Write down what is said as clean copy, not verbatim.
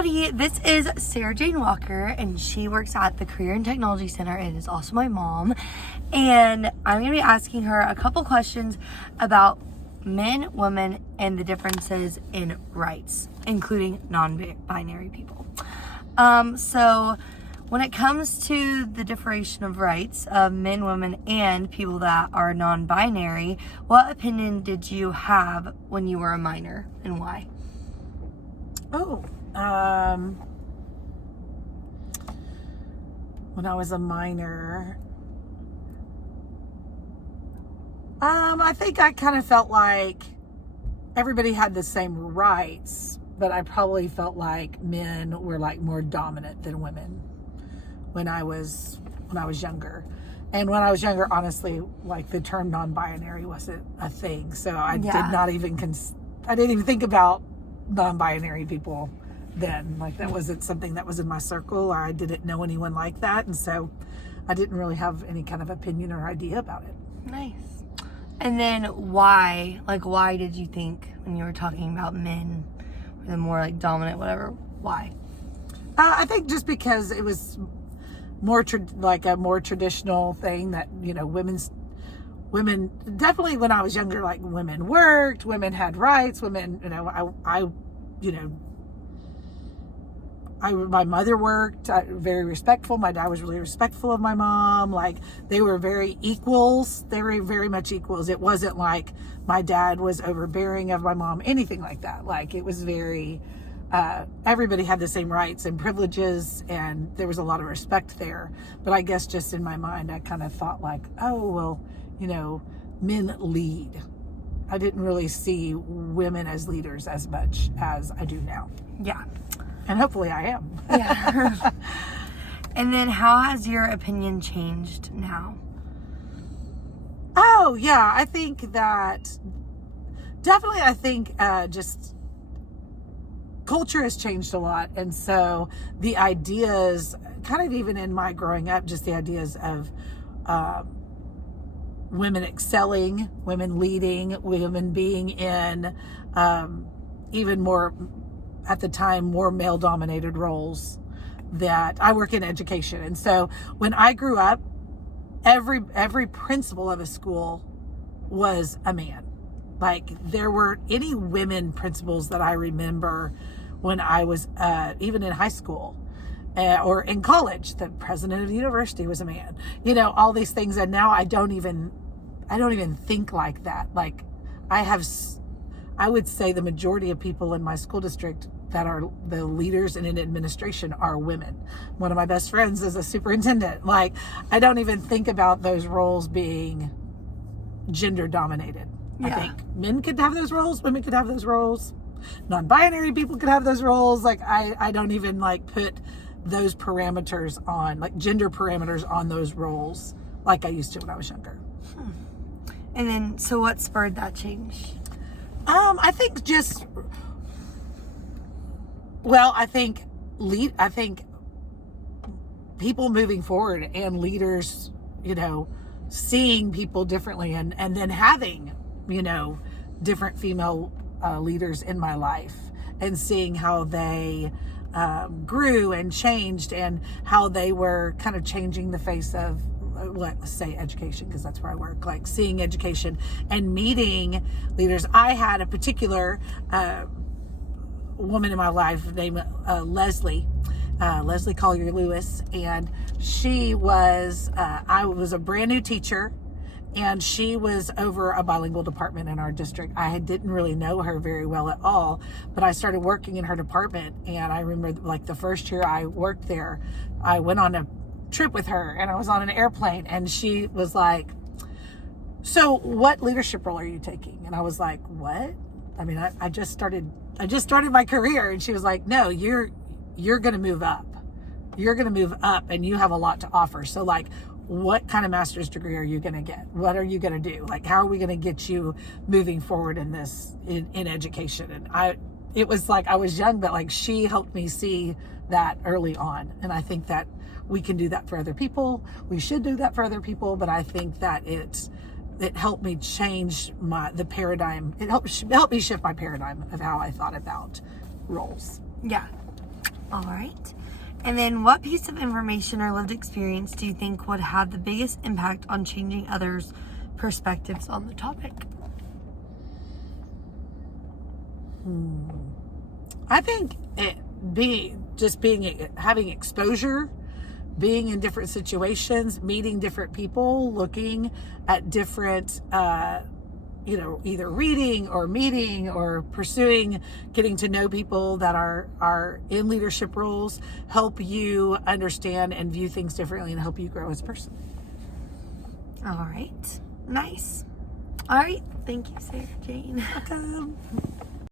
Howdy, this is Sarah Jane Walker, and she works at the Career and Technology Center and is also my mom. And I'm going to be asking her a couple questions about men, women, and the differences in rights, including non-binary people. So when it comes to the differentiation of rights of men, women, and people that are non-binary, what opinion did you have when you were a minor, and why? When I was a minor, I think I kind of felt like everybody had the same rights, but I probably felt like men were like more dominant than women when I was younger. And when I was younger, honestly, like the term non-binary wasn't a thing. So I did not even, I didn't even think about non-binary people then. Like that wasn't something that was in my circle, or I didn't know anyone like that. And so I didn't really have any kind of opinion or idea about it. Nice. And then why? Like, why did you think when you were talking about men were the more like dominant, whatever? Why? I think just because it was more like a more traditional thing that, you know, women definitely when I was younger, like women worked, women had rights, women, my mother worked, very respectful. My dad was really respectful of my mom. Like they were very equals. They were very much equals. It wasn't like my dad was overbearing of my mom, anything like that. Like it was very, everybody had the same rights and privileges, and there was a lot of respect there. But I guess just in my mind, I kind of thought like, oh, well, you know, men lead. I didn't really see women as leaders as much as I do now. Yeah. And hopefully I am. Yeah. And then how has your opinion changed now? Oh, yeah. I think that definitely, just culture has changed a lot. And so the ideas, kind of even in my growing up, just the ideas of women excelling, women leading, women being in even more, at the time, more male-dominated roles. That I work in education. And so when I grew up, every principal of a school was a man. Like there were any women principals that I remember when I was even in high school or in college. The president of the university was a man. You know, all these things. And now I don't even think like that. Like I would say the majority of people in my school district that are the leaders in an administration are women. One of my best friends is a superintendent. Like, I don't even think about those roles being gender dominated. Yeah. I think men could have those roles, women could have those roles, non-binary people could have those roles. Like, I don't even like put those parameters on, like gender parameters on those roles like I used to when I was younger. And then, so what spurred that change? I think just, I think people moving forward and leaders, you know, seeing people differently and then having, you know, different female leaders in my life and seeing how they grew and changed and how they were kind of changing the face of, let's say education, because that's where I work, like seeing education and meeting leaders. I had a particular woman in my life named Leslie Collier Lewis, and she was, I was a brand new teacher, and she was over a bilingual department in our district. I didn't really know her very well at all, but I started working in her department, and I remember like the first year I worked there, I went on a trip with her and I was on an airplane, and she was like, so what leadership role are you taking? And I was like, what? I mean, I just started my career. And she was like, no, you're going to move up. You're going to move up and you have a lot to offer. So like, what kind of master's degree are you going to get? What are you going to do? Like, how are we going to get you moving forward in this, in education? And it was like, I was young, but like she helped me see that early on. And I think that we can do that for other people. We should do that for other people. But I think that it helped me change the paradigm. It helped me shift my paradigm of how I thought about roles. Yeah. All right. And then what piece of information or lived experience do you think would have the biggest impact on changing others' perspectives on the topic? I think having exposure, being in different situations, meeting different people, looking at different, either reading or meeting or pursuing, getting to know people that are in leadership roles, help you understand and view things differently and help you grow as a person. All right. Nice. All right. Thank you, Sarah Jane. Welcome.